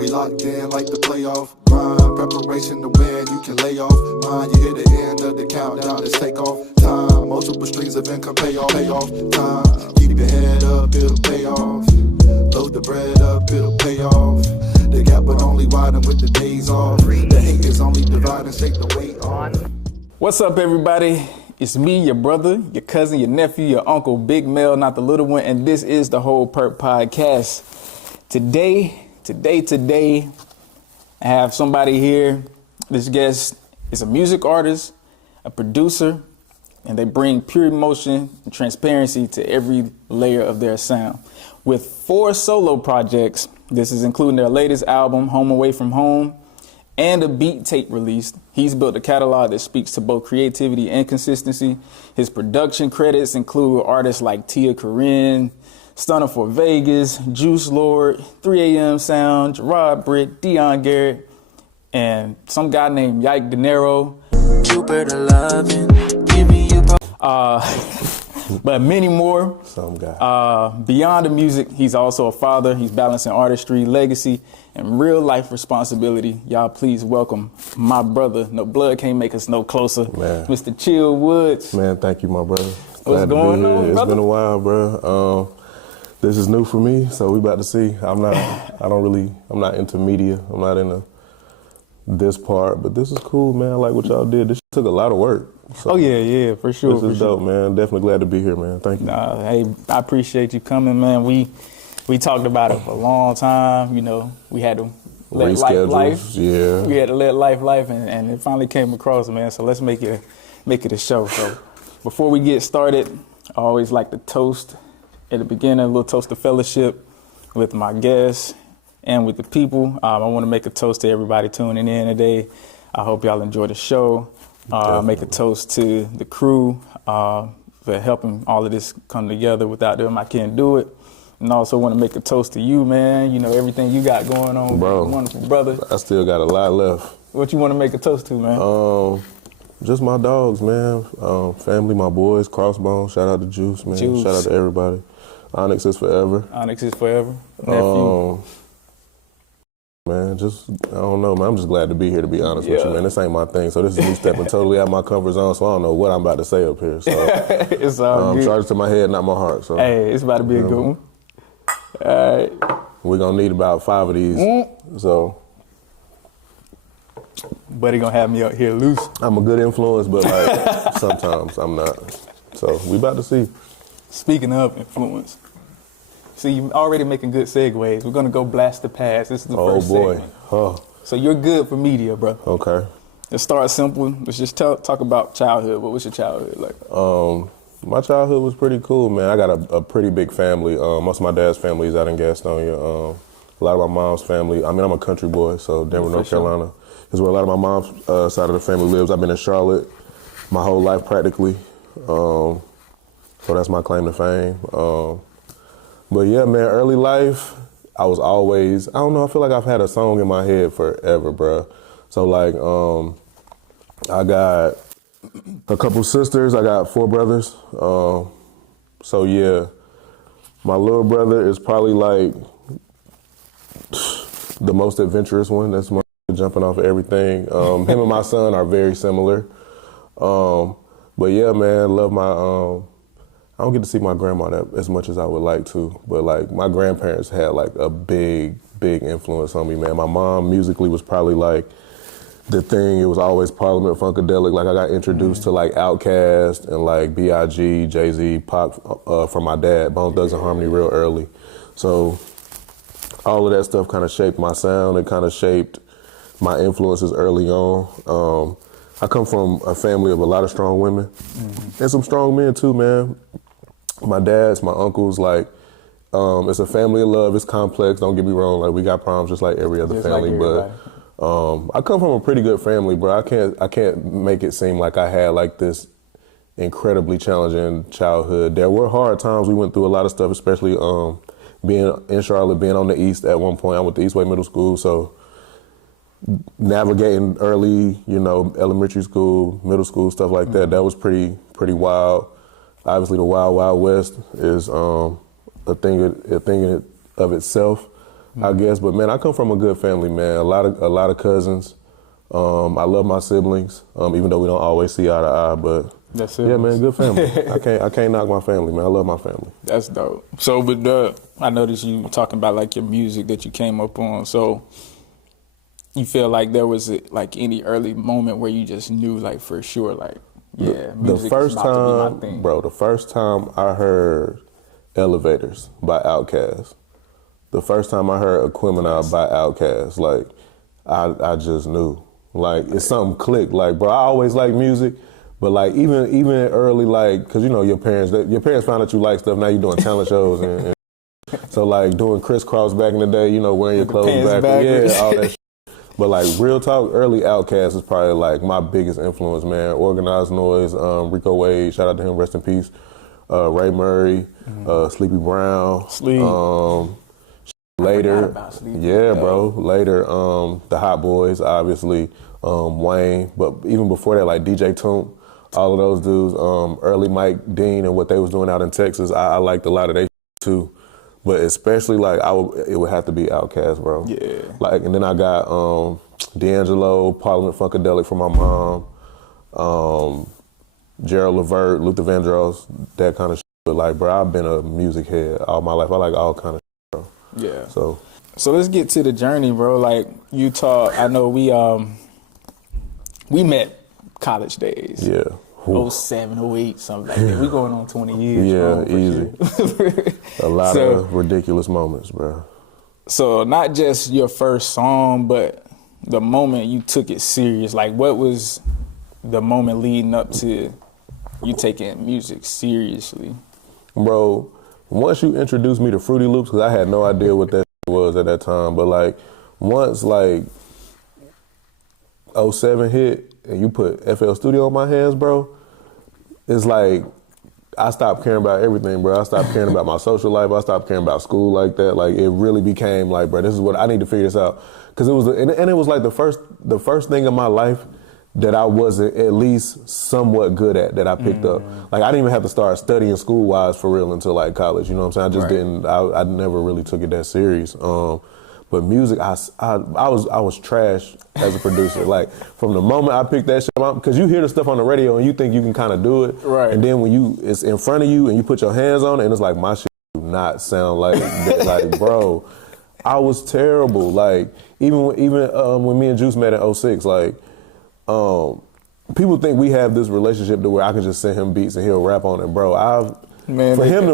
We locked in like the playoff grind. Preparation to win, you can lay off. Mind, you hit the end of the countdown, it's take off time. Multiple streams of income, pay off time. Keep your head up, it'll pay off. Load the bread up, it'll pay off. The gap would only widen with the days off. The hate is only dividing, shake the weight off. What's up, everybody? It's me, your brother, your cousin, your nephew, your uncle, Big Mel, not the little one, and this is the Whole Purp podcast. Today, I have somebody here. This guest is a music artist, a producer, and they bring pure emotion and transparency to every layer of their sound. With 4 solo projects, this is including their latest album, Home Away From Home, and a beat tape released, he's built a catalog that speaks to both creativity and consistency. His production credits include artists like Tia Corinne, Stunner for Vegas, Juice Lord, 3 AM Sound, Gerard Britt, Dion Garrett, and some guy named Yike De Niro. But many more. Some guy. Beyond the music, he's also a father. He's balancing artistry, legacy, and real life responsibility. Y'all please welcome my brother. No blood can't make us no closer. Man. Mr. Chill Woods. Man, thank you, my brother. What's going on, brother? It's been a while, bro. This is new for me, so we about to see. I'm not into media. I'm not into this part, but this is cool, man. I like what y'all did. This took a lot of work. So yeah, for sure. This is dope, man. Definitely glad to be here, man. Thank you. Hey, I appreciate you coming, man. We talked about it for a long time. You know, we had to let life. Yeah. We had to let life, and it finally came across, man. So let's make it a show. So before we get started, I always like to toast at the beginning, a little toast of fellowship with my guests and with the people. I want to make a toast to everybody tuning in today. I hope y'all enjoy the show. Make a toast to the crew for helping all of this come together. Without them, I can't do it. And I also want to make a toast to you, man. You know, everything you got going on, bro. Wonderful brother. I still got a lot left. What you want to make a toast to, man? Just my dogs, man. Family, my boys, Crossbone. Shout out to Juice, man. Juice. Shout out to everybody. Onyx is forever. Onyx is forever. Nephew. Man, I don't know, man. I'm just glad to be here, to be honest with you, man. This ain't my thing, so this is me stepping totally out of my comfort zone, so I don't know what I'm about to say up here. So it's all good. Charged to my head, not my heart. So hey, it's about to be a good one. All right. We're going to need about 5 of these, so. Buddy gonna have me out here loose. I'm a good influence, but like sometimes I'm not. So we about to see. Speaking of influence, see, you're already making good segues. We're gonna go blast the past. This is the first segment. Oh. So you're good for media, bro. Okay. Let's start simple. Let's just talk about childhood. What was your childhood like? My childhood was pretty cool, man. I got a pretty big family. Most of my dad's family is out in Gastonia. A lot of my mom's family. I mean, I'm a country boy, so Denver, North Carolina is where a lot of my mom's side of the family lives. I've been in Charlotte my whole life practically. So that's my claim to fame. But yeah, man, early life, I was always, I don't know, I feel like I've had a song in my head forever, bro. So like, I got a couple sisters, I got 4 brothers. So yeah, my little brother is probably like the most adventurous one. That's my jumping off of everything. Him and my son are very similar. But yeah, man, love my, I don't get to see my grandma as much as I would like to, but like my grandparents had like a big influence on me, man. My mom musically was probably like the thing. It was always Parliament Funkadelic. Like I got introduced to like Outkast and like B.I.G., Jay-Z, Pac from my dad, Bone Thugs and Harmony real early. So all of that stuff kind of shaped my sound. It kind of shaped my influences early on. I come from a family of a lot of strong women and some strong men too, man. My dad's, my uncles, like, it's a family of love. It's complex. Don't get me wrong. Like, we got problems just like every other family. But I come from a pretty good family, bro. I can't make it seem like I had like this incredibly challenging childhood. There were hard times. We went through a lot of stuff, especially being in Charlotte, being on the East at one point. I went to Eastway Middle School, so navigating early, elementary school, middle school, stuff like that, that was pretty wild. Obviously, the Wild Wild West is a thing of itself. I guess. But man, I come from a good family, man. A lot of cousins. I love my siblings, even though we don't always see eye to eye. But yeah, man, good family. I can't knock my family, man. I love my family. That's dope. So, but I noticed you talking about like your music that you came up on. So, you feel like there was like any early moment where you just knew, like for sure, like music the first is about time, to be my thing. bro. The first time I heard "Elevators" by Outkast. The first time I heard "Aquemini" by Outkast, like I just knew. Like, it's something clicked. Like, bro, I always like music, but like even early, like, cause you know your parents found out you like stuff. Now you're doing talent shows and so like doing crisscross back in the day, you know, wearing your clothes backwards, all that. But like real talk, early Outkast is probably like my biggest influence, man. Organized Noise, Rico Wade, shout out to him, rest in peace. Ray Murray, Sleepy Brown. Later, bro. Later, the Hot Boys, obviously, Wayne, but even before that, like DJ Toomp, all of those dudes, early Mike Dean and what they was doing out in Texas, I liked a lot of they too, but especially like it would have to be Outkast, bro. Yeah. Like, and then I got D'Angelo, Parliament Funkadelic from my mom, Gerald Levert, Luther Vandross, that kind of shit. But like, bro, I've been a music head all my life. I like all kind of. Yeah. So let's get to the journey, bro. Like you taught, I know we met college days. Yeah. 07, 08, something like that. We going on 20 years. Yeah, bro, easy. sure. A lot of ridiculous moments, bro. So not just your first song, but the moment you took it serious. Like, what was the moment leading up to you taking music seriously? Bro, once you introduced me to Fruity Loops, because I had no idea what that was at that time, but like once like 07 hit and you put FL Studio in my hands, bro, it's like I stopped caring about everything, bro. I stopped caring about my social life. I stopped caring about school like that. Like, it really became like, bro, this is what I need to figure this out. Because it was, and it was like the first thing in my life that I wasn't at least somewhat good at, that I picked up. Like, I didn't even have to start studying school-wise for real until like college, you know what I'm saying? I just didn't, I never really took it that serious. But music, I was trash as a producer. Like, from the moment I picked that shit up, because you hear the stuff on the radio and you think you can kind of do it. Right. And then when it's in front of you and you put your hands on it and it's like, my shit do not sound like that. Like, bro, I was terrible. Like, even when me and Juice met in 06, like, people think we have this relationship to where I can just send him beats and he'll rap on it, bro. For him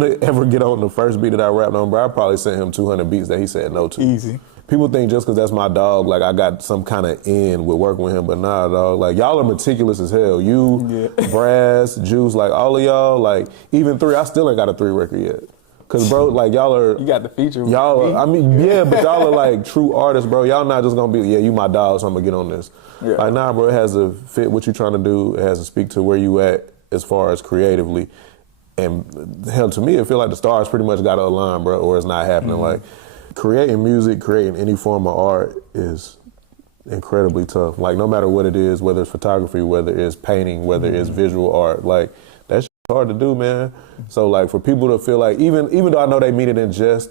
to ever get on the first beat that I rapped on, bro, I probably sent him 200 beats that he said no to. Easy. People think just because that's my dog, like I got some kind of in with working with him, but nah, dog. Like, y'all are meticulous as hell. You, Brass, Juice, like all of y'all, like even 3, I still ain't got a 3 record yet. Cause bro, like y'all are. You got the feature. Y'all, I mean, yeah, but y'all are like true artists, bro. Y'all not just gonna be, yeah, you my dog, so I'm gonna get on this. Yeah. Like, nah, bro, it has to fit what you trying to do. It has to speak to where you at as far as creatively. And hell, to me, it feel like the stars pretty much got to align, bro, or it's not happening. Like, creating music, creating any form of art is incredibly tough. Like, no matter what it is, whether it's photography, whether it's painting, whether it's visual art, like, that shit's hard to do, man. So, like, for people to feel like, even though I know they mean it in jest,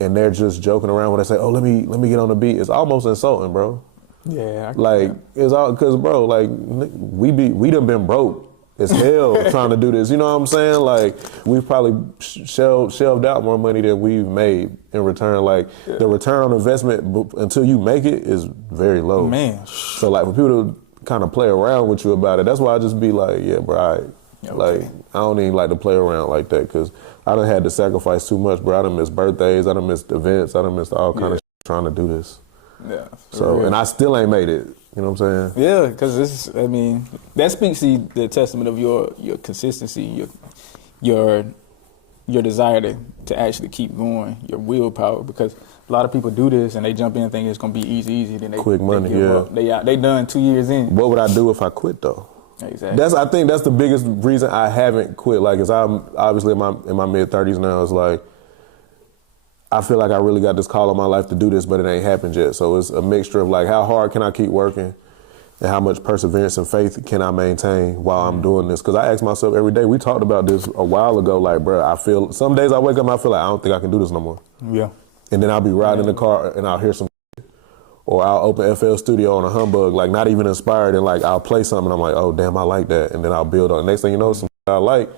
and they're just joking around when they say, oh, let me get on the beat, it's almost insulting, bro. Yeah. Like, it's all, because, bro, like, we done been broke as hell trying to do this, you know what I'm saying? Like, we've probably shelved out more money than we've made in return. Like, the return on investment until you make it is very low. Man. So, like, for people to kind of play around with you about it, that's why I just be like, yeah, bro, all right. Okay. Like, I don't even like to play around like that, because I done had to sacrifice too much, bro. I done missed birthdays, I done missed events, I done missed all kind of shit trying to do this. Yeah. So, and I still ain't made it. You know what I'm saying? Yeah, because this, I mean, that speaks to the testament of your consistency, your desire to actually keep going, your willpower. Because a lot of people do this and they jump in thinking it's gonna be easy. Then they quick money. They done 2 years in. What would I do if I quit though? Exactly. I think that's the biggest reason I haven't quit. Like, is I'm obviously in my mid-30s now. It's like, I feel like I really got this call on my life to do this, but it ain't happened yet. So it's a mixture of like, how hard can I keep working and how much perseverance and faith can I maintain while I'm doing this? Because I ask myself every day, we talked about this a while ago, like, bro, I feel, some days I wake up and I feel like I don't think I can do this no more. Yeah. And then I'll be riding in the car and I'll hear some, or I'll open FL Studio on a humbug, like not even inspired, and like I'll play something and I'm like, oh damn, I like that. And then I'll build on it. Next thing you know, some I like,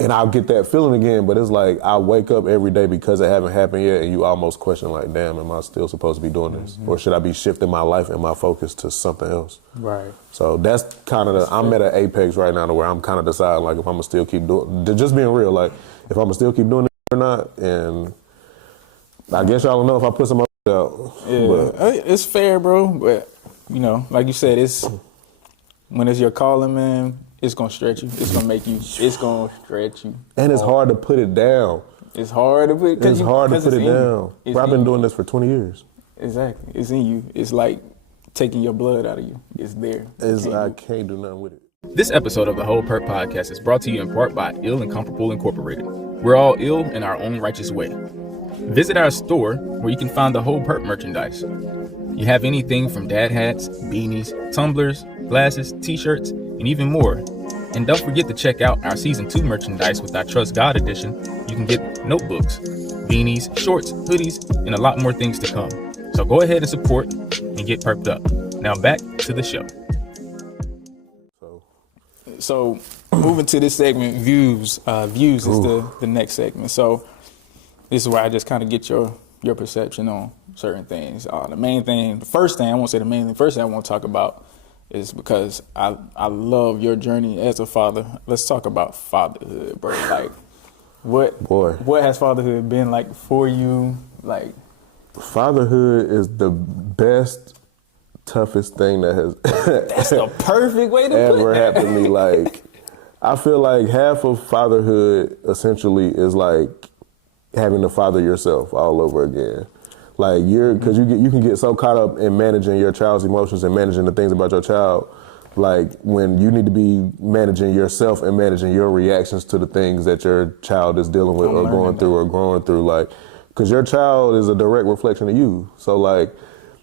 and I'll get that feeling again. But it's like I wake up every day because it haven't happened yet, and you almost question like, damn, am I still supposed to be doing this? Or should I be shifting my life and my focus to something else? Right. So that's kind of I'm at an apex right now to where I'm kind of deciding like if I'm gonna still keep doing, just being real, like if I'm gonna still keep doing it or not. And I guess y'all don't know if I put some out. Yeah, But it's fair, bro. But you know, like you said, it's when it's your calling, man. It's gonna stretch you. It's gonna make you. It's gonna stretch you. And it's hard to put it down. It's hard to put. It's hard to put it down. Bro, I've been doing this for 20 years. Exactly. It's in you. It's like taking your blood out of you. It's there. I can't do nothing with it. This episode of the Whole Purp podcast is brought to you in part by Ill and Comfortable Incorporated. We're all ill in our own righteous way. Visit our store where you can find the Whole Purp merchandise. You have anything from dad hats, beanies, tumblers, glasses, t-shirts, and even more. And don't forget to check out our Season 2 merchandise with our Trust God edition. You can get notebooks, beanies, shorts, hoodies, and a lot more things to come. So go ahead and support and get perked up. Now back to the show. So moving to this segment, views is the next segment. So this is where I just kind of get your perception on certain things. The first thing I want to talk about is because I love your journey as a father. Let's talk about fatherhood, bro. Like, what has fatherhood been like for you? Like, fatherhood is the best, toughest thing that has that's the perfect way to ever put it. happened to me. Like, I feel like half of fatherhood essentially is like having to father yourself all over again. Like because you can get so caught up in managing your child's emotions and managing the things about your child, like when you need to be managing yourself and managing your reactions to the things that your child is dealing with or going through or growing through. Like, because your child is a direct reflection of you. So like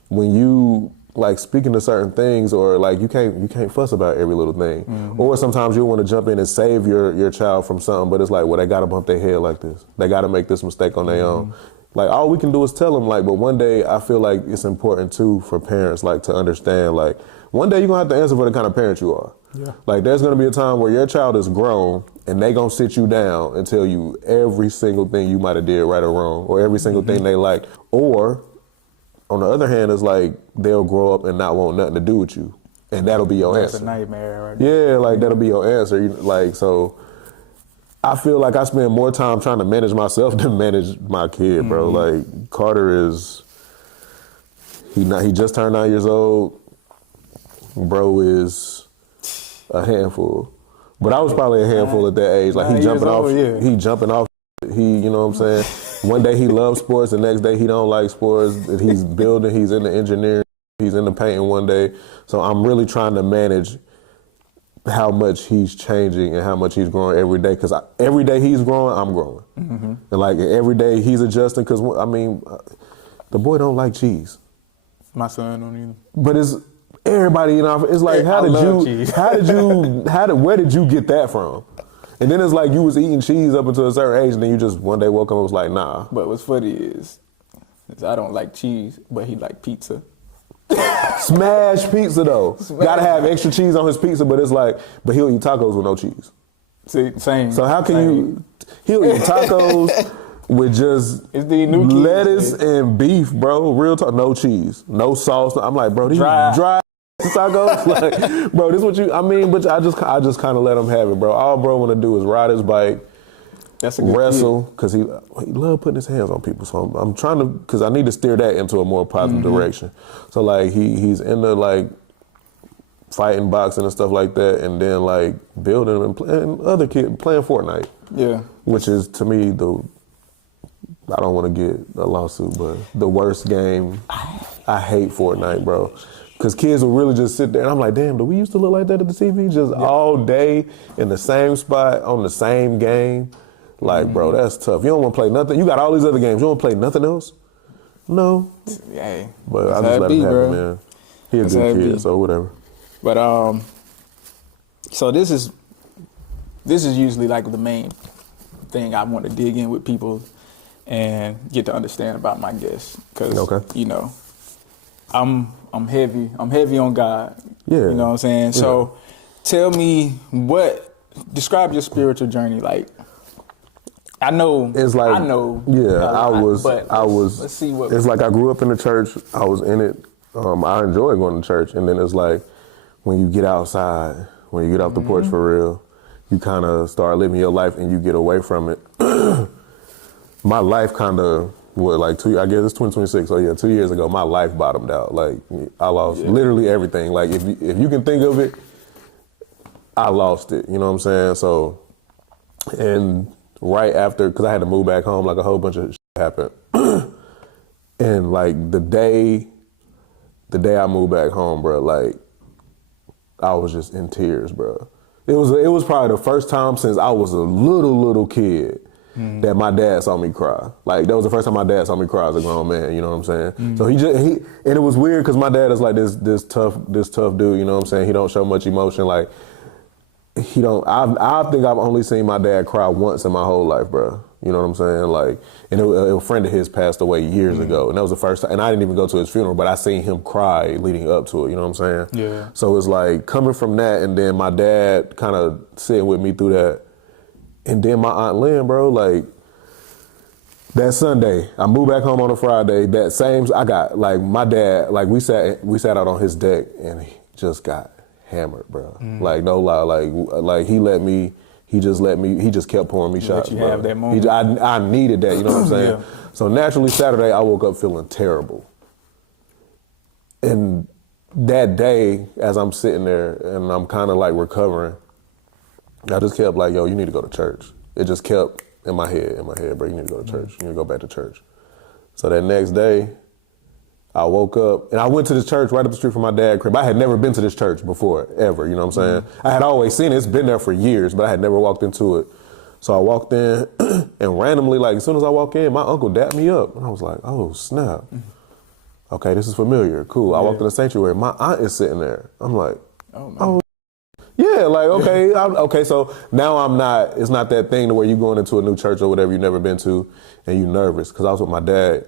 when you like speaking to certain things, or like you can't fuss about every little thing. Mm-hmm. Or sometimes you want to jump in and save your child from something, but it's like, well, they got to bump their head like this. They got to make this mistake on their own. Like, all we can do is tell them, like, but one day I feel like it's important too for parents, like, to understand, like, one day you're gonna have to answer for the kind of parent you are. Yeah. Like, there's gonna be a time where your child is grown and they gonna sit you down and tell you every single thing you might have did right or wrong, or every single thing they like. Or on the other hand, it's like they'll grow up and not want nothing to do with you, and that'll be your answer. That's a nightmare, right? Yeah, like that'll be your answer. Like, so I feel like I spend more time trying to manage myself than manage my kid, bro. Like, Carter he just turned 9 years old. Bro is a handful, but I was probably a handful at that age. Like, he jumping off. He, you know what I'm saying? One day he loves sports, the next day he don't like sports. He's building, he's into engineering, he's into painting one day. So I'm really trying to manage how much he's changing and how much he's growing every day. Because every day he's growing, I'm growing. Mm-hmm. And like every day he's adjusting. Because I mean, the boy don't like cheese. My son don't either. But it's everybody, you know. It's like, where did you get that from? And then it's like you was eating cheese up until a certain age, and then you just one day woke up and was like, nah. But what's funny is I don't like cheese, but he like pizza. Smash pizza though. Gotta have extra cheese on his pizza, but it's like, but he'll eat tacos with no cheese. See, same. So how can he'll eat tacos with just lettuce and beef, bro. Real talk, no cheese, no sauce. I'm like, bro, these dry tacos, like, bro, this what but I just kind of let him have it, bro. All bro want to do is ride his bike, wrestle, because he love putting his hands on people. So I'm trying to, because I need to steer that into a more positive direction. So like he's into like fighting, boxing and stuff like that, and then like building and playing other kids playing Fortnite. Yeah, which is to me I don't want to get a lawsuit, but the worst game. I hate Fortnite, bro. Because kids will really just sit there, and I'm like, damn, do we used to look like that at the TV? Just all day in the same spot on the same game? Like, bro, that's tough. You don't want to play nothing. You got all these other games. You don't want to play nothing else? No. Yeah. But I just let him have it, man. He a good kid, so whatever. But, so this is usually like the main thing I want to dig in with people and get to understand about my guests. Because, Okay. you know, I'm heavy on God. Yeah. You know what I'm saying? So tell me describe your spiritual journey. Like, I know. It's like, I know. Yeah, let's see what. It's like I grew up in the church. I was in it. I enjoy going to church. And then it's like when you get outside, when you get off the porch for real, you kind of start living your life and you get away from it. My life kind of, I guess it's 2026. So yeah, 2 years ago, my life bottomed out. Like I lost literally everything. Like if you can think of it, I lost it. You know what I'm saying? So, and right after, because I had to move back home, like a whole bunch of shit happened. And like the day I moved back home, bro, like I was just in tears, bro. It was probably the first time since I was a little kid that my dad saw me cry. Like that was the first time my dad saw me cry as a grown man. You know what I'm saying? So and it was weird because my dad is like this tough dude. You know what I'm saying? He don't show much emotion. Like I think I've only seen my dad cry once in my whole life, bro. You know what I'm saying? Like, and a friend of his passed away years ago, and that was the first time. And I didn't even go to his funeral, but I seen him cry leading up to it. You know what I'm saying? Yeah. So it's like coming from that, and then my dad kind of sitting with me through that, and then my Aunt Lynn, bro, like that Sunday, I moved back home on a Friday. That same, I got like my dad, like we sat out on his deck, and he just got hammered, bro. Like no lie, like he just kept pouring me shots, you bro. have that moment. I needed that, you know what I'm saying? So naturally Saturday I woke up feeling terrible. And that day, as I'm sitting there and I'm kind of like recovering, I just kept like, yo, you need to go to church. It just kept in my head, bro, you need to go to church. You need to go back to church. So that next day, I woke up and I went to this church right up the street from my dad's crib. I had never been to this church before, ever, you know what I'm saying? I had always seen it. It's been there for years, but I had never walked into it. So I walked in and randomly, like as soon as I walk in, my uncle dapped me up. And I was like, oh, snap. Okay, this is familiar. Cool. I walked in the sanctuary. My aunt is sitting there. I'm like, oh, yeah, like, okay. Okay, so now it's not that thing to where you going into a new church or whatever you've never been to and you nervous. Because I was with my dad.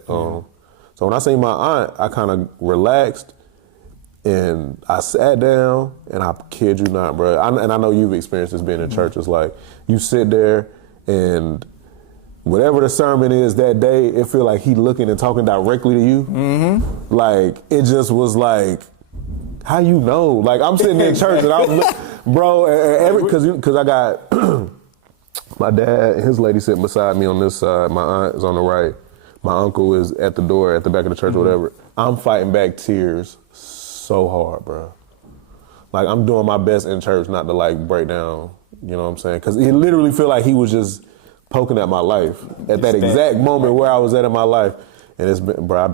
So when I seen my aunt, I kind of relaxed and I sat down and I kid you not, bro. And I know you've experienced this being in church. It's like you sit there and whatever the sermon is that day, it feel like he looking and talking directly to you. Like it just was like, how you know? Like I'm sitting in church and I'm bro, because I got my dad and his lady sitting beside me on this side. My aunt is on the right. My uncle is at the door, at the back of the church, or whatever. I'm fighting back tears so hard, bro. Like, I'm doing my best in church not to, like, break down, you know what I'm saying? Because it literally feel like he was just poking at my life at that exact moment where I was at in my life. And it's been, bro, I've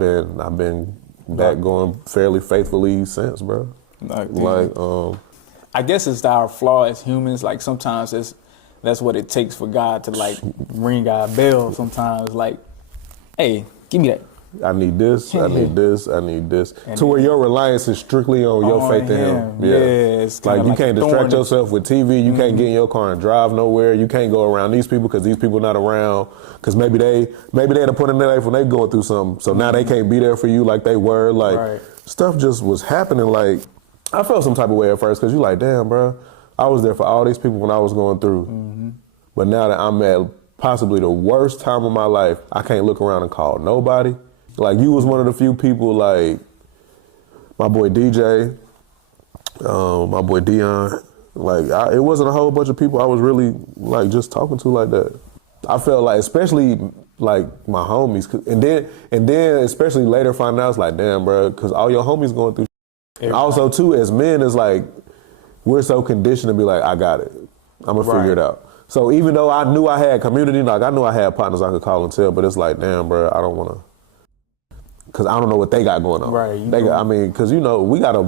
been back going fairly faithfully since, bro. I guess it's our flaw as humans. Like, sometimes that's what it takes for God to, like, ring our bell sometimes, like, hey, give me that. I need this, I need this, I need this. And to where your reliance is strictly on your faith in him. Yeah, it's like you can't distract yourself with TV. You can't get in your car and drive nowhere. You can't go around these people because these people not around. Because maybe they had a point in their life when they going through something. So now they can't be there for you like they were. Like stuff just was happening. Like I felt some type of way at first because you like, damn, bro, I was there for all these people when I was going through. But now that I'm at possibly the worst time of my life, I can't look around and call nobody. Like you was one of the few people, like my boy DJ, my boy Dion. Like it wasn't a whole bunch of people I was really like just talking to like that. I felt like, especially like my homies, and then especially later finding out, it's like, damn, bro, because all your homies going through. And also too, as men, it's like we're so conditioned to be like, I got it, I'm gonna figure it out. So even though I knew I had community, like I knew I had partners I could call and tell, but it's like, damn, bro, I don't want to. Cause I don't know what they got going on. Cause you know we got a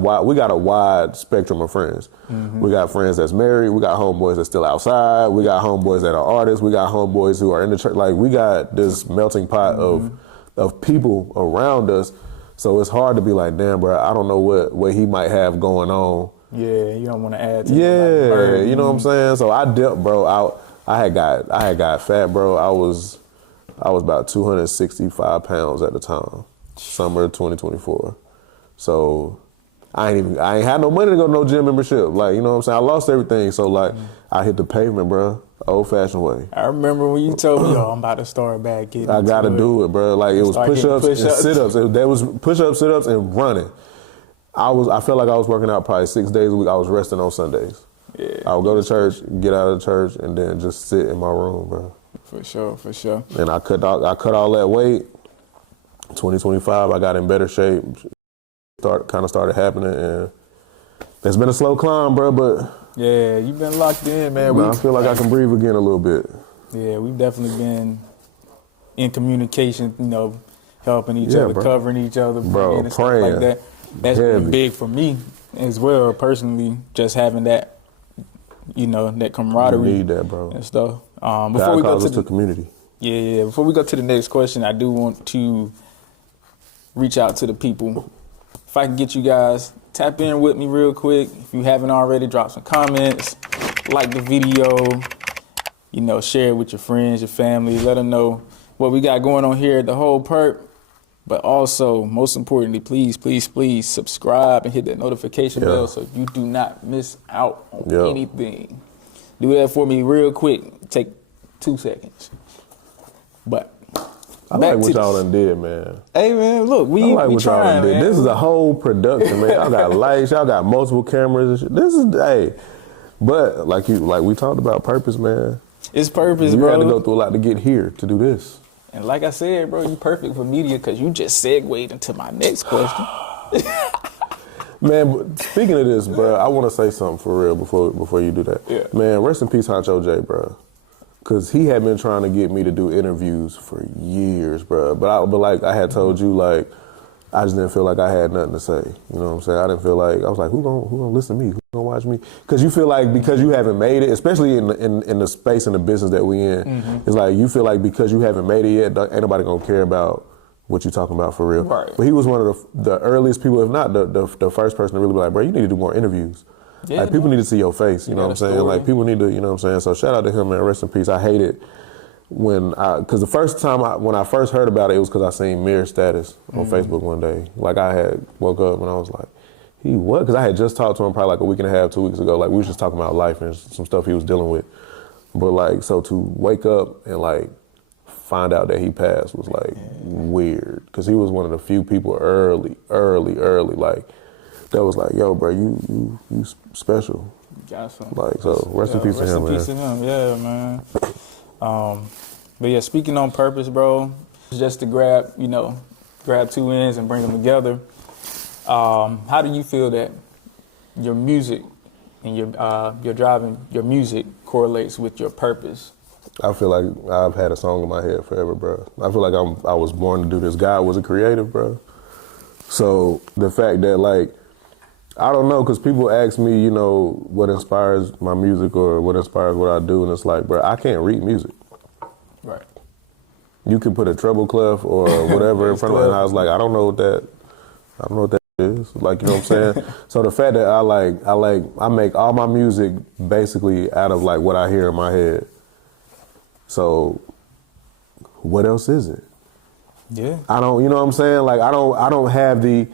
wide spectrum of friends. We got friends that's married. We got homeboys that's still outside. We got homeboys that are artists. We got homeboys who are in the church. Like we got this melting pot of people around us. So it's hard to be like, damn, bro, I don't know what he might have going on. Yeah, you don't want to add to you know what I'm saying? So I dipped, bro, out. I had got fat, bro. I was I was about 265 pounds at the time, summer 2024. So I ain't had no money to go to no gym membership. Like, you know what I'm saying? I lost everything. So like, I hit the pavement, bro, old fashioned way. I remember when you told me, I'm about to start back getting I gotta do it, bro. Like, it was push-ups and sit-ups. There was push-ups, sit-ups, and running. I felt like I was working out probably 6 days a week. I was resting on Sundays. Yeah. I would go to church, get out of the church, and then just sit in my room, bro. For sure. And I cut all that weight. 2025, I got in better shape. Started happening, and it's been a slow climb, bro. But yeah, you've been locked in, man. I feel like I can breathe again a little bit. Yeah, we've definitely been in communication, you know, helping each other, bro. Covering each other, bro, and stuff like that. That's been big for me as well, personally. Just having that, you know, that camaraderie. You need that, bro. And stuff. Before God we go calls to us to community. Yeah. Before we go to the next question, I do want to reach out to the people. If I can get you guys, tap in with me real quick. If you haven't already, drop some comments, like the video, you know, share it with your friends, your family. Let them know what we got going on here at the Whole Purp. But also, most importantly, please subscribe and hit that notification bell so you do not miss out on anything. Do that for me real quick. Take 2 seconds. But I like what y'all done did, man. Hey, man, look, we like what y'all trying, done did. man. This is a whole production, man. Y'all got lights, y'all got multiple cameras and shit. This is, hey. But like we talked about purpose, man. It's purpose, you bro. had to go through a lot to get here to do this. And like I said, bro, you perfect for media because you just segued into my next question. Man, but speaking of this, bro, I want to say something for real before you do that. Yeah. Man, rest in peace, Honcho J, bro. Because he had been trying to get me to do interviews for years, bro. But like I had told you, like, I just didn't feel like I had nothing to say. You know what I'm saying? I didn't feel like, I was like, who gonna listen to me? Who gonna watch me? Because you feel like because you haven't made it, especially in the space and the business that we in, it's like you feel like because you haven't made it yet, ain't nobody gonna care about what you talking about for real. Right. But he was one of the earliest people, if not the first person to really be like, bro, you need to do more interviews. Yeah, like people need to see your face, you know what I'm saying? Story. Like people need to, you know what I'm saying? So shout out to him, man. Rest in peace. I hate it because the first time when I first heard about it was because I seen Mirror's status on Facebook one day. Like I had woke up and I was like, he what? Because I had just talked to him probably like a week and a half, 2 weeks ago. Like we was just talking about life and some stuff he was dealing with. But like, so to wake up and like find out that he passed was like weird. Because he was one of the few people early, like that was like, yo, bro, you special. Got some. Like, so rest in peace to him, man. Rest in peace to him, yeah, man. But yeah, speaking on purpose, bro, just to grab 2 ends and bring them together. How do you feel that your music and your music correlates with your purpose? I feel like I've had a song in my head forever, bro. I feel like I was born to do this. God was a creative, bro. So the fact that like, I don't know, because people ask me, you know, what inspires my music or what inspires what I do, and it's like, bro, I can't read music. Right. You can put a treble clef or whatever in front of me, and I was like, I don't know what that is. Like, you know what I'm saying? So the fact that I make all my music basically out of like what I hear in my head. So what else is it? Yeah. I don't, you know what I'm saying? Like I don't have the.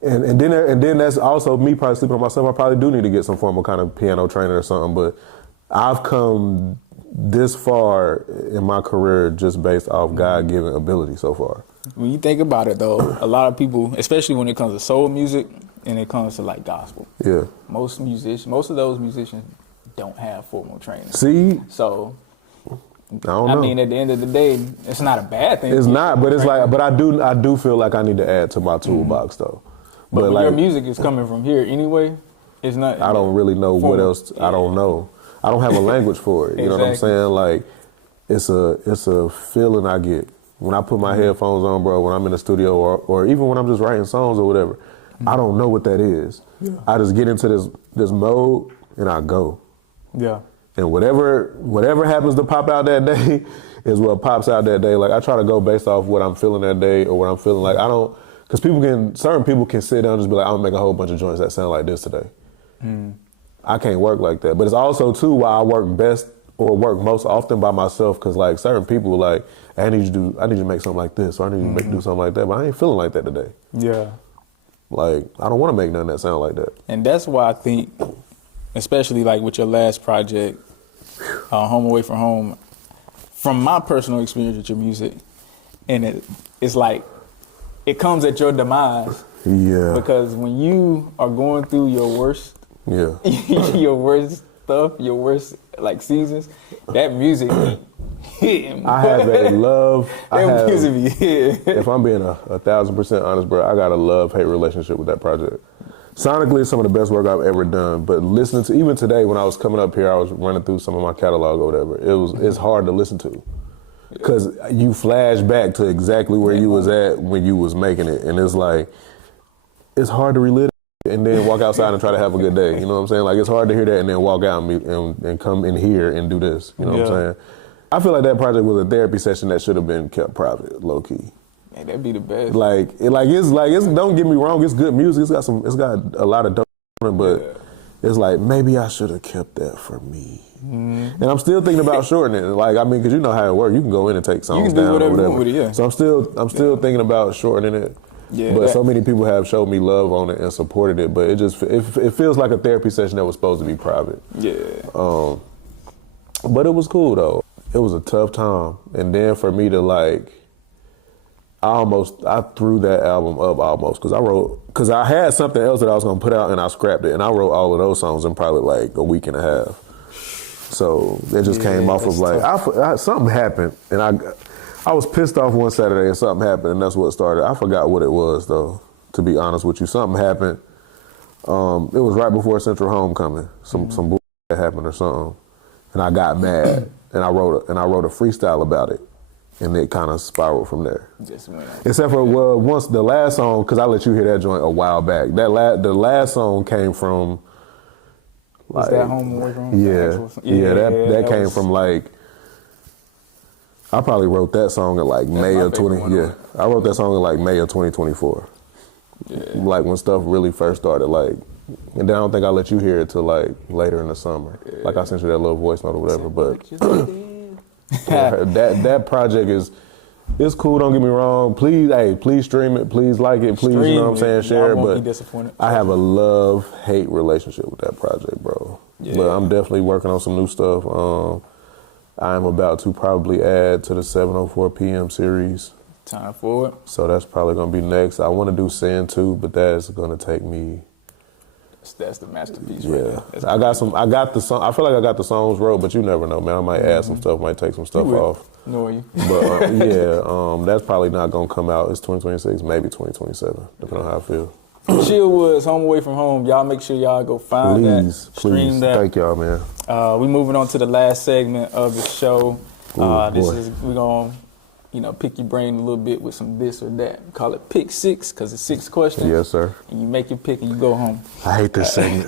And then that's also me probably sleeping on myself. I probably do need to get some form of kind of piano training or something. But I've come this far in my career just based off God-given ability so far. When you think about it, though, a lot of people, especially when it comes to soul music and it comes to like gospel, most of those musicians don't have formal training. See, so I don't know. I mean, at the end of the day, it's not a bad thing. It's not, but it's like, but I do feel like I need to add to my toolbox though. But like, your music is coming from here anyway. It's not. I don't really know what else. I don't know. I don't have a language for it. You know what I'm saying? Like, it's a feeling I get when I put my headphones on, bro. When I'm in the studio, or even when I'm just writing songs or whatever. I don't know what that is. Yeah. I just get into this mode and I go. Yeah. And whatever happens to pop out that day is what pops out that day. Like I try to go based off what I'm feeling that day or what I'm feeling. Like I don't. Because certain people can sit down and just be like, I'm gonna make a whole bunch of joints that sound like this today. I can't work like that. But it's also too why I work best or work most often by myself because like certain people like I need you to make something like this or I need you to do something like that, but I ain't feeling like that today. Yeah. Like I don't want to make nothing that sound like that. And that's why I think, especially like with your last project, Home Away from Home, from my personal experience with your music, and it's like it comes at your demise. Yeah. Because when you are going through your worst, your worst stuff, your worst like seasons, that music hitting. I have a love. Music be hitting. If I'm being 1,000% honest, bro, I got a love-hate relationship with that project. Sonically, it's some of the best work I've ever done. But listening to even today when I was coming up here, I was running through some of my catalog or whatever. It's hard to listen to because you flash back to exactly where you was at when you was making it, and it's like it's hard to relive it and then walk outside and try to have a good day. You know what I'm saying? Like it's hard to hear that and then walk out and come in here and do this. You know what I'm saying? I feel like that project was a therapy session that should have been kept private, low key. Man, that'd be the best. It's don't get me wrong, it's good music. It's got a lot of dope on it, but it's like maybe I should have kept that for me. And I'm still thinking about shortening it. Like I mean, because you know how it works. You can go in and take songs down or whatever. With it, yeah. So I'm still thinking about shortening it. Yeah, but so many people have showed me love on it and supported it. But it feels like a therapy session that was supposed to be private. Yeah. But it was cool though. It was a tough time, and then for me to like. I threw that album up almost because I had something else that I was gonna put out and I scrapped it, and I wrote all of those songs in probably like a week and a half. So it just came off of like something happened, and I was pissed off one Saturday and something happened, and that's what started. I forgot what it was though. To be honest with you, something happened. It was right before Central Homecoming. Some bullshit happened or something, and I got mad, and I wrote a freestyle about it. And it kind of spiraled from there. Except for, once the last song, because I let you hear that joint a while back. The last song came from, like... Was that Home Away from Home? That came from, like... I probably wrote that song in, like, May of 20... Yeah, I wrote that song in, like, May of 2024. Yeah. Like, when stuff really first started, like... And then I don't think I let you hear it till, like, later in the summer. Yeah. Like, I sent you that little voice note or whatever, but... that project is cool, don't get me wrong. Please stream it, please like it, please, you know what I'm saying, share it. But I have a love-hate relationship with that project, bro. Yeah. But I'm definitely working on some new stuff. I'm about to probably add to the 7:04 p.m. series. Time for it. So that's probably gonna be next. I want to do Sin too, but that's gonna take me. That's the masterpiece. Yeah, right. I got the song. I feel like I got the songs wrote, but you never know, man. I might add some stuff, might take some stuff off. No, you. But that's probably not gonna come out. It's 2026, maybe 2027, depending on how I feel. Chill Woods, Home Away from Home. Y'all make sure y'all go find that, stream that. Thank y'all, man. We moving on to the last segment of the show. We're gonna pick your brain a little bit with some this or that. We call it Pick Six because it's 6 questions. Yes, sir. And you make your pick and you go home. I hate this segment.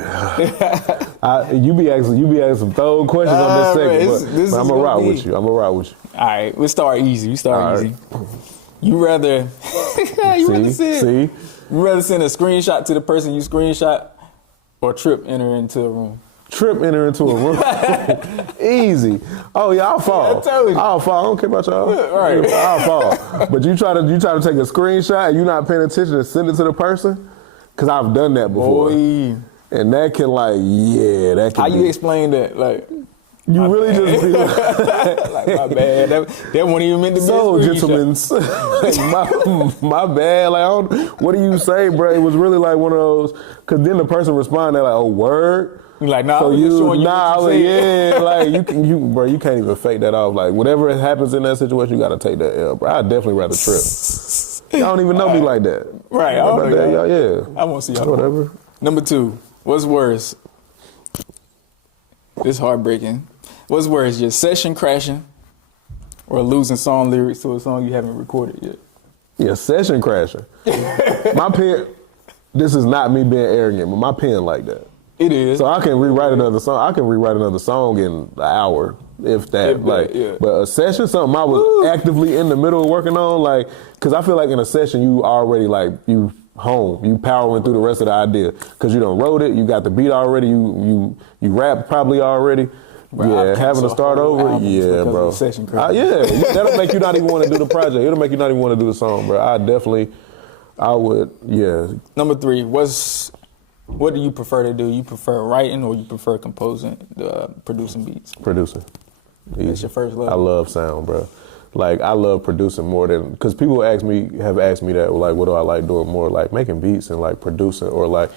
You be asking some thorough questions on this segment, but I'm gonna rock with you. All right, we'll start easy. Right. You rather send a screenshot to the person you screenshot or Trip enter into a room? Trip enter into a room. Easy. Oh yeah, I'll fall. I told you. I'll fall. I don't care about y'all. Right. I'll fall. But you try to take a screenshot and you're not paying attention and send it to the person? Because I've done that before. Boy. And that can that can How you explain that? Like you really just be like my bad. That wasn't even meant to be so, gentlemen. my bad. Like, what do you say, bro? It was really like one of those. Because then the person responded like, "Oh, word." You're like, nah, so you can't even fake that off. Like, whatever happens in that situation, you got to take that L, bro. I'd definitely rather Trip. Y'all don't even know me like that. Right. I don't know yeah. I won't see y'all. Whatever. Number 2, what's worse? This heartbreaking. What's worse, your session crashing or losing song lyrics to a song you haven't recorded yet? Yeah, session crashing. My pen, this is not me being arrogant, but my pen like that. It is. So I can rewrite another song. I can rewrite another song in an hour, if that. But a session, something I was actively in the middle of working on, like, because I feel like in a session you already you home, you powering through the rest of the idea, because you done wrote it, you got the beat already, you rap probably already. Bro, yeah, having to start over, yeah, bro. That'll make you not even want to do the project. It'll make you not even want to do the song, bro. I would, yeah. Number 3, what do you prefer to do? You prefer writing or you prefer composing, producing beats? Producing. That's your first love? I love sound, bro. Like, I love producing more than, because people have asked me that, like, what do I like doing more? Like, making beats and, like, producing, or, like,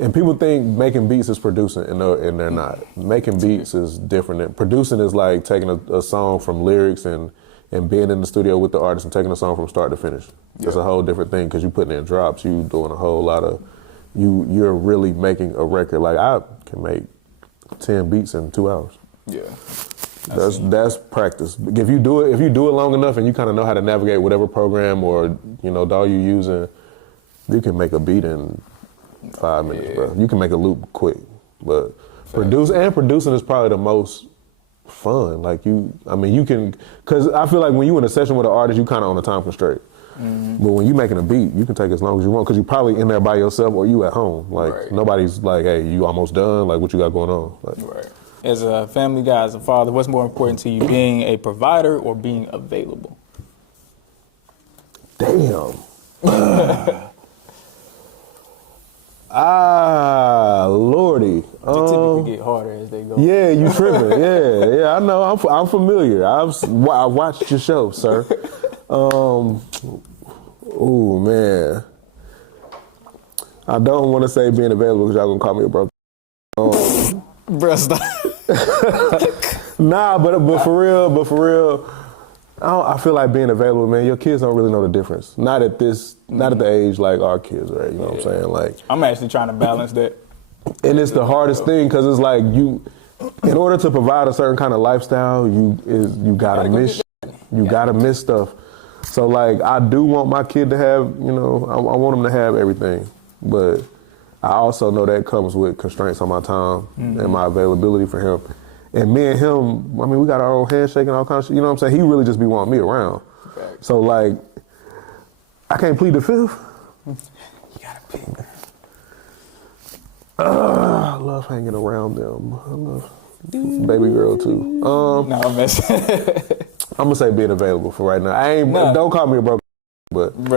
and people think making beats is producing, and they're not. Making beats is different. And producing is like taking a song from lyrics and being in the studio with the artist and taking a song from start to finish. It's a whole different thing, because you putting in drops, you doing a whole lot of, you're really making a record. Like, I can make 10 beats in 2 hours. Yeah. That's practice. If you do it long enough and you kind of know how to navigate whatever program or, DAW you using, you can make a beat in 5 minutes, bro. You can make a loop quick. But producing is probably the most fun. Like, you can, because I feel like when you in a session with an artist, you kind of on a time constraint. Mm-hmm. But when you making a beat, you can take as long as you want, because you're probably in there by yourself or you at home. Like, nobody's like, hey, you almost done? Like, what you got going on? Like, As a family guy, as a father, what's more important to you, being a provider or being available? Damn. Lordy. They typically get harder as they go. Yeah, you tripping. yeah, I know. I'm familiar. I watched your show, sir. Oh, man. I don't want to say being available because y'all going to call me a broke. Bruh, stop. Nah, but for real, I feel like being available, man. Your kids don't really know the difference. Not at the age like our kids are. You know what I'm saying? Like, I'm actually trying to balance that. And it's the hardest thing, because it's like in order to provide a certain kind of lifestyle, you gotta miss stuff. So like, I do want my kid to have, I want him to have everything, but I also know that comes with constraints on my time and my availability for him. And me and him, we got our own handshake and all kinds of shit. You know what I'm saying? He really just be wanting me around. Okay. So like, I can't plead the fifth. You gotta pick. I love hanging around them. I love baby girl too. No, I'm messing. I'm gonna say being available for right now. Don't call me a broke. But being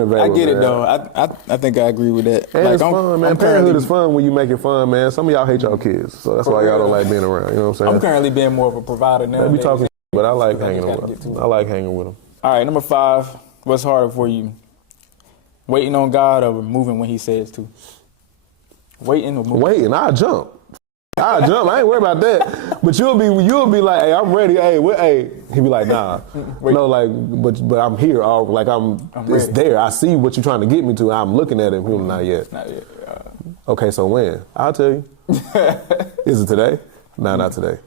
available, I get it though. I think I agree with that. And like, it's fun, man. Parenthood is fun when you make it fun, man. Some of y'all hate y'all kids, so that's why y'all don't like being around. You know what I'm saying? I'm currently being more of a provider now. They be talking, but I like hanging with them. I like hanging with them. All right, number 5. What's harder for you? Waiting on God or moving when He says to? Waiting or moving? Waiting. I jump. I ain't worried about that. But you'll be like, hey, I'm ready. Hey, he be like, nah. No, like, but I'm here. I'm it's there. I see what you're trying to get me to. I'm looking at it. He not yet. Not yet. Okay, so when? I'll tell you. Is it today? Nah, not today.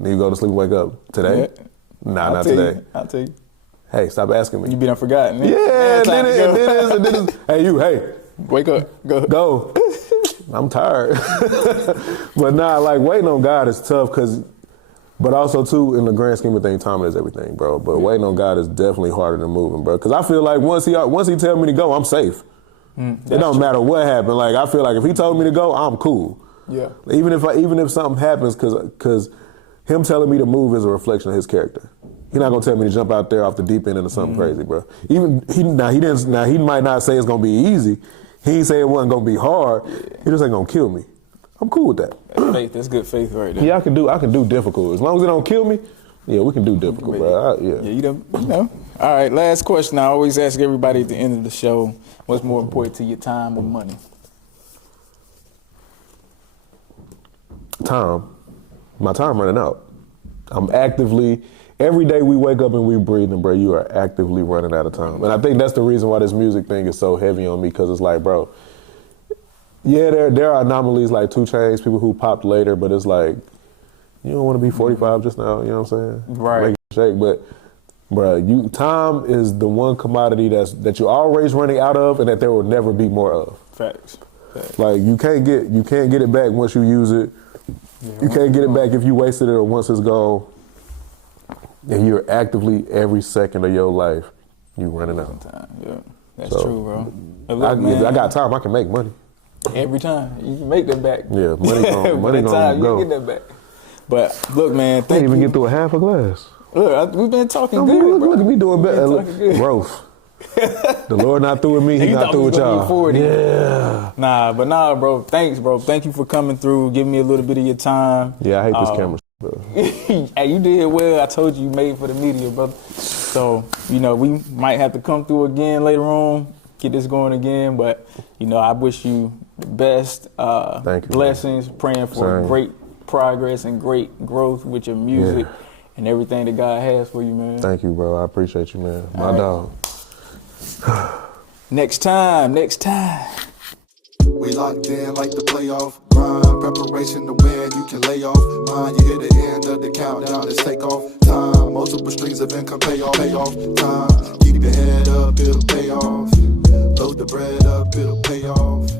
Then you go to sleep and wake up. Today? Yeah. Nah, not today. I'll tell you. Hey, stop asking me. You be done forgotten. Man. Yeah, then it's, hey, wake up. Go. I'm tired. But nah, like, waiting on God is tough, but also too, in the grand scheme of things, timing is everything, bro. But waiting on God is definitely harder than moving, bro. Because I feel like once he tell me to go, I'm safe. It don't matter what happened. Like, I feel like if he told me to go, I'm cool. Yeah. Even if something happens, because him telling me to move is a reflection of his character. He's not gonna tell me to jump out there off the deep end into something crazy, bro. He might not say it's gonna be easy. He ain't say it wasn't gonna be hard. He just ain't gonna kill me. I'm cool with that. That's faith. That's good faith right there. Yeah, I can do difficult. As long as it don't kill me, yeah, we can do difficult, bro. Yeah, you know. All right, last question. I always ask everybody at the end of the show, what's more important to you, time or money? Time. My time running out. I'm actively, every day we wake up and we breathing, bro, you are actively running out of time. And I think that's the reason why this music thing is so heavy on me, because it's like, bro, yeah, there are anomalies like 2 Chainz, people who popped later, but it's like, you don't want to be 45 just now, you know what I'm saying? Right. Make it shake, but bro, time is the one commodity that you're always running out of and that there will never be more of. Facts. Like, you can't get it back once you use it. Yeah, you can't get it back if you wasted it or once it's gone. And you're actively, every second of your life, you running out. Time. Yeah, that's true, bro. Look, I got time, I can make money. Every time. You can make that back. Yeah, money gonna you go. can get that back. But look, man, I thank didn't even you. get through a half a glass. Look, we've been talking I good. mean, bro. look at me doing We've been better. talking good. Growth. The Lord not through with me, he You not thought through we with was gonna y'all. be 40. Yeah. Nah, bro. Thanks, bro. Thank you for coming through, giving me a little bit of your time. Yeah, I hate this camera, bro. Hey, you did well. I told you made for the media, brother. So, you know, we might have to come through again later on, get this going again. But, you know, I wish you the best. Thank you, blessings, praying for Same. great progress and great growth with your music and everything that God has for you, man. Thank you, bro. I appreciate you, man. My dog. Next time. We locked in like the playoff grind. Preparation to win, you can lay off. Mind, you hit the end of the countdown, it's take off time. Multiple streams of income, pay off time. Keep your head up, it'll pay off. Load the bread up, it'll pay off.